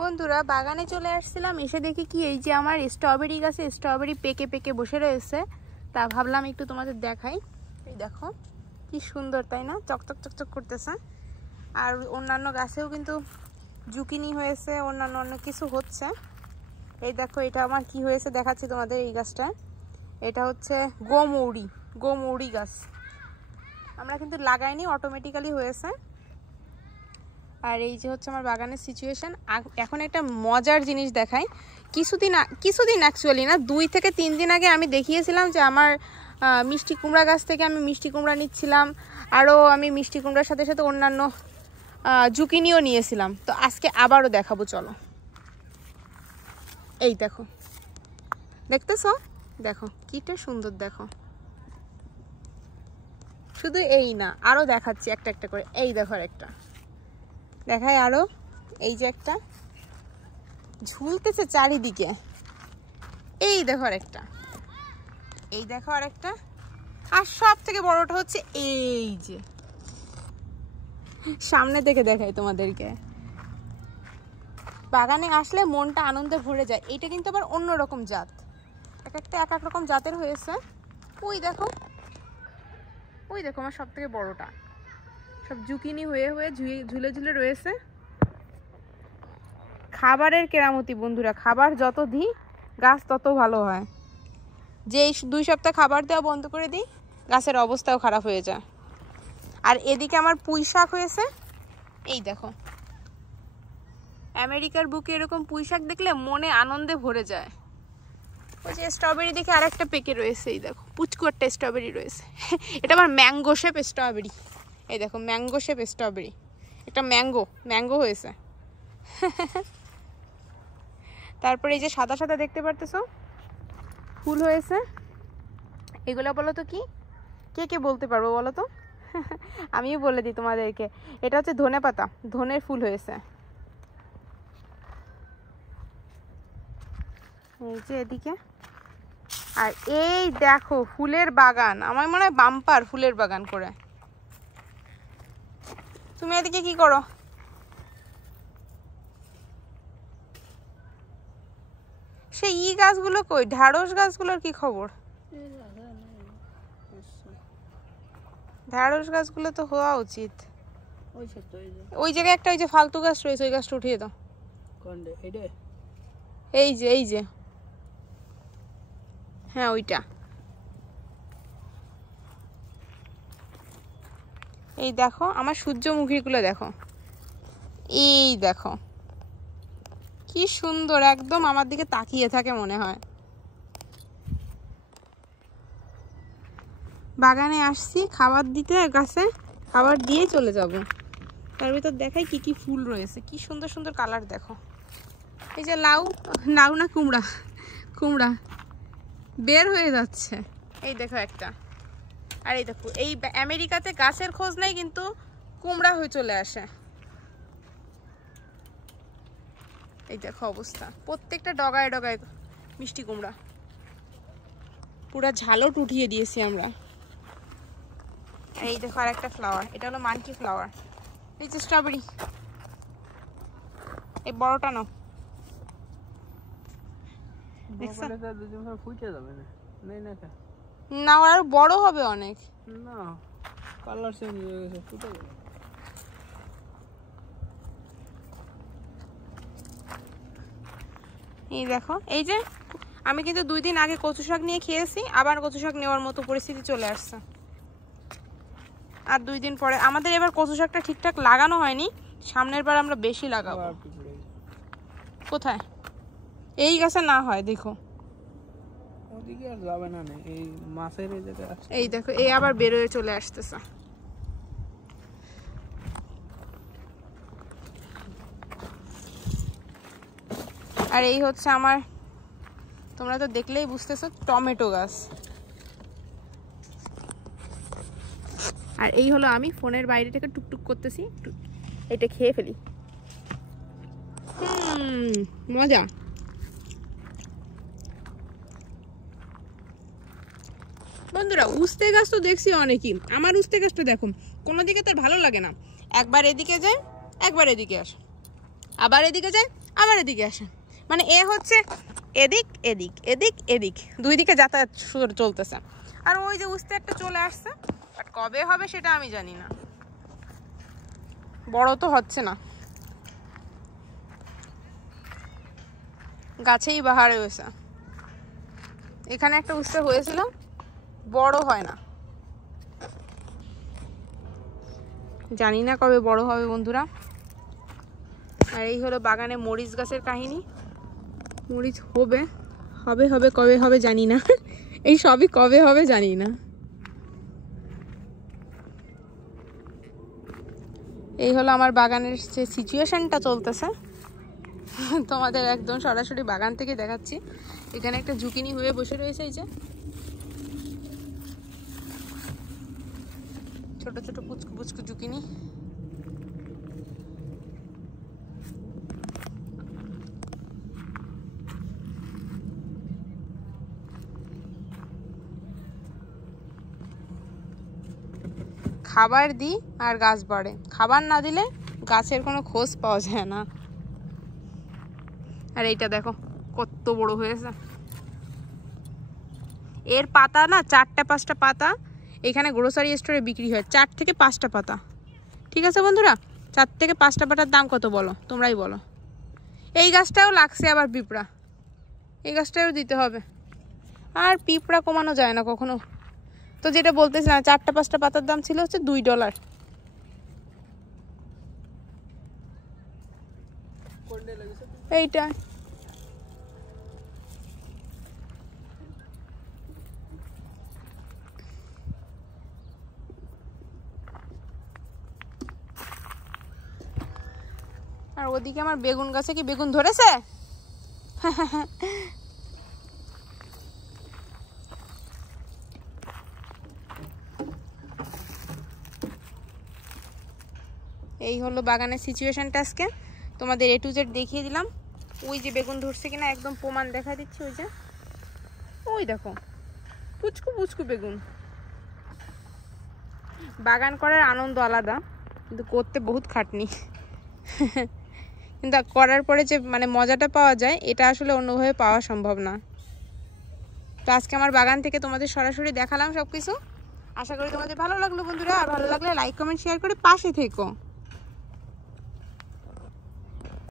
বন্ধুরা বাগানে চলে আসছিলাম, এসে দেখি কি এই যে আমার স্ট্রবেরি গাছে স্ট্রবেরি পেকে পেকে বসে রয়েছে। তা ভাবলাম একটু তোমাদের দেখাই। এই দেখো কি সুন্দর, তাই না? চকচক চকচক করতেছে। আর অন্যান্য গাছেও কিন্তু জুকিনি হয়েছে, অন্যান্য অনেক কিছু হচ্ছে। এই দেখো এটা আমার কি হয়েছে দেখাচ্ছি তোমাদের। এই গাছটা এটা হচ্ছে গোমৌরি গাছ। আমরা কিন্তু লাগাইনি, অটোমেটিক্যালি হয়েছে। আর এই যে হচ্ছে আমার বাগানের সিচুয়েশন। এখন একটা মজার জিনিস দেখাই। কিছুদিন অ্যাকচুয়ালি না, 2 থেকে 3 দিন আগে আমি দেখিয়েছিলাম যে আমার মিষ্টি কুমড়া গাছ থেকে আমি মিষ্টি কুমড়া নিচ্ছিলাম। আরও আমি মিষ্টি কুমড়ার সাথে সাথে অন্যান্য জুকিনিও নিয়েছিলাম। তো আজকে আবারও দেখাবো, চলো। এই দেখো, দেখতেছো? দেখো কিটা সুন্দর, দেখো। শুধু এই না, আরও দেখাচ্ছি একটা একটা করে। এই দেখো একটা দেখায় আরো। এই যে একটা ঝুলতেছে চারিদিকে। এই দেখো আরেকটা, এই দেখো আরেকটা। আর সব থেকে বড়টা হচ্ছে এই যে সামনে থেকে দেখাই তোমাদেরকে। বাগানে আসলে মনটা আনন্দে ভরে যায়। এইটা কিন্তু আবার অন্যরকম জাত, এক এক রকম জাতের হয়েছে। ওই দেখো আমার সব থেকে বড়টা। সব জুকিনি হয়ে ঝুলে ঝুলে রয়েছে। খাবারের কেরামতি বন্ধুরা, খাবার যত দিই গাছ তত ভালো হয়। যে 2 সপ্তাহ খাবার দেওয়া বন্ধ করে দিই, গাছের অবস্থাও খারাপ হয়ে যায়। আর এদিকে আমার পুঁই শাক হয়েছে। এই দেখো, আমেরিকার বুকে এরকম পুঁই শাক দেখলে মনে আনন্দে ভরে যায়। ওই যে স্ট্রবেরি দেখে আরেকটা পেকে রয়েছে। এই দেখো পুচকু একটা স্ট্রবেরি রয়েছে। এটা আমার ম্যাঙ্গো শেপ স্ট্রবেরি। এই দেখো ম্যাঙ্গো শেপ স্ট্রবেরি, একটা ম্যাঙ্গো হয়েছে। তারপরে এই যে সাদা সাদা দেখতে পারতেছো ফুল হয়েছে। এগুলো বলো তো কি, কে বলতে পারবো বলো তো? আমিও বলে দিই তোমাদেরকে। এটা হচ্ছে ধনেপাতা, ধনের ফুল হয়েছে। এই যে এদিকে। আর এই দেখো ফুলের বাগান, আমার মনে হয় বাম্পার ফুলের বাগান করে। তুমি এদিকে কি করো? সেই গাছগুলো কই? ঢ্যাঁড়স গাছগুলোর কি খবর? ঢ্যাঁড়স গাছগুলো তো হওয়া উচিত। ওই জায়গায় একটা ওই যে ফালতু গাছ রয়েছে, ওই গাছটা উঠিয়ে দাও। এই যে হ্যাঁ ওইটা। এই দেখো আমার সূর্যমুখীগুলো দেখো। এই দেখো কি সুন্দর, একদম আমার দিকে তাকিয়ে থাকে মনে হয়। বাগানে আসছি খাবার দিতে, গাছে খাবার দিয়ে চলে যাব। তার ভিতর দেখাই কি কি ফুল রয়েছে, কি সুন্দর সুন্দর কালার দেখো। এই যে লাউ না কুমড়া বের হয়ে যাচ্ছে। এই দেখো একটা। আর এই দেখো, এই আমেরিকাতে গাছের খোঁজ নেই কিন্তু কুমড়া হয়ে চলে আসে। এই দেখো অবস্থা, প্রত্যেকটা ডগায় ডগায় মিষ্টি কুমড়া। পুরা ঝালট উঠিয়ে দিয়েছি আমরা। এই দেখো আর একটা ফ্লাওয়ার, এটা হলো মানকি ফ্লাওয়ার। এই যে স্ট্রবেরি, এই বড়টা নাও। না আর বড় হবে অনেক। না কালার চেঞ্জ হয়ে গেছে, ফুটে যাবে। এই দেখো, এই যে আমি কিন্তু 2 দিন আগে কচু শাক নিয়ে খেয়েছি, আবার কচু শাক নেওয়ার মতো পরিস্থিতি চলে আসছে। আর 2 দিন পরে আমাদের এবার কচু শাকটা ঠিকঠাক লাগানো হয়নি, সামনের বার আমরা বেশি লাগাবো। কোথায়? এই গাছে না হয় দেখো, ওদিকে আর যাবে না। এই মাছের এই জায়গায় আছে। এই দেখো এই আবার বের হয়ে চলে আসতেছে। আর এই হচ্ছে আমার, তোমরা তো দেখলেই বুঝতেছো, টমেটো গাছ। আর এই হলো আমি ফোনের বাইরে থেকে টুকটুক করতেছি, এটা খেয়ে ফেলি। মজা। বন্ধুরা উস্তে গাছ তো দেখছি অনেকই, আমার উস্তে গাছটা দেখো কোনো দিকে তার ভালো লাগে না। একবার এদিকে যায় একবার এদিকে আসে। আবার এদিকে যায়, আবার এদিকে আসে, মানে এ হচ্ছে এদিক এদিক এদিক এদিক, দুই দিকে যাতায়াত চলতেছে। আর ওই যে উস্তে একটা চলে আসছে, বাট কবে হবে সেটা আমি জানি না, বড় তো হচ্ছে না, গাছেই বাহারে হয়েছে। এখানে একটা উস্তে হয়েছিল, বড় হয় না, জানি না কবে বড় হবে বন্ধুরা। আর এই হলো বাগানে মরিচ গাছের কাহিনী। মরিচ হবে হবে হবে কবে হবে জানি না, এই সবই কবে হবে জানি না। এই হলো আমার বাগানের যে সিচুয়েশনটা চলতেছে, তোমাদের একদম সরাসরি বাগান থেকে দেখাচ্ছি। এখানে একটা জুকিনি হয়ে বসে রয়েছে, এই যে ছোট ছোট পুচকু পুচকু জুকিনি। খাবার দিই আর গাছ বাড়ে, খাবার না দিলে গাছের কোনো খোঁজ পাওয়া যায় না। আর এইটা দেখো কত বড় হয়েছে। এর পাতা না 4-5টা পাতা এখানে গ্রোসারি স্টোরে বিক্রি হয়, 4 থেকে 5টা পাতা। ঠিক আছে বন্ধুরা, 4 থেকে 5টা পাতার দাম কত বলো, তোমরাই বলো। এই গাছটাও লাগছে আবার পিঁপড়া, এই গাছটাও দিতে হবে। আর পিঁপড়া কমানো যায় না কখনো। তো যেটা বলতেছিলাম, 4-5টা পাতার দাম ছিল হচ্ছে $2। এইটা আর ওদিকে আমার বেগুন গাছে কি বেগুন ধরেছে? এই হলো বাগানের সিচুয়েশনটা আজকে তোমাদের A to Z দেখিয়ে দিলাম। ওই যে বেগুন ধরছে কিনা একদম প্রমাণ দেখা দিচ্ছে, ওই যে ওই দেখো পুচকু পুচকু বেগুন। বাগান করার আনন্দ আলাদা, কিন্তু করতে বহুত খাটনি। কিন্তু করার পরে যে মানে মজাটা পাওয়া যায়, এটা আসলে অন্যভাবে পাওয়া সম্ভব না। তো আজকে আমার বাগান থেকে তোমাদের সরাসরি দেখালাম সব কিছু। আশা করি তোমাদের ভালো লাগলো বন্ধুরা, আর ভালো লাগলে লাইক কমেন্ট শেয়ার করে পাশে থেকো।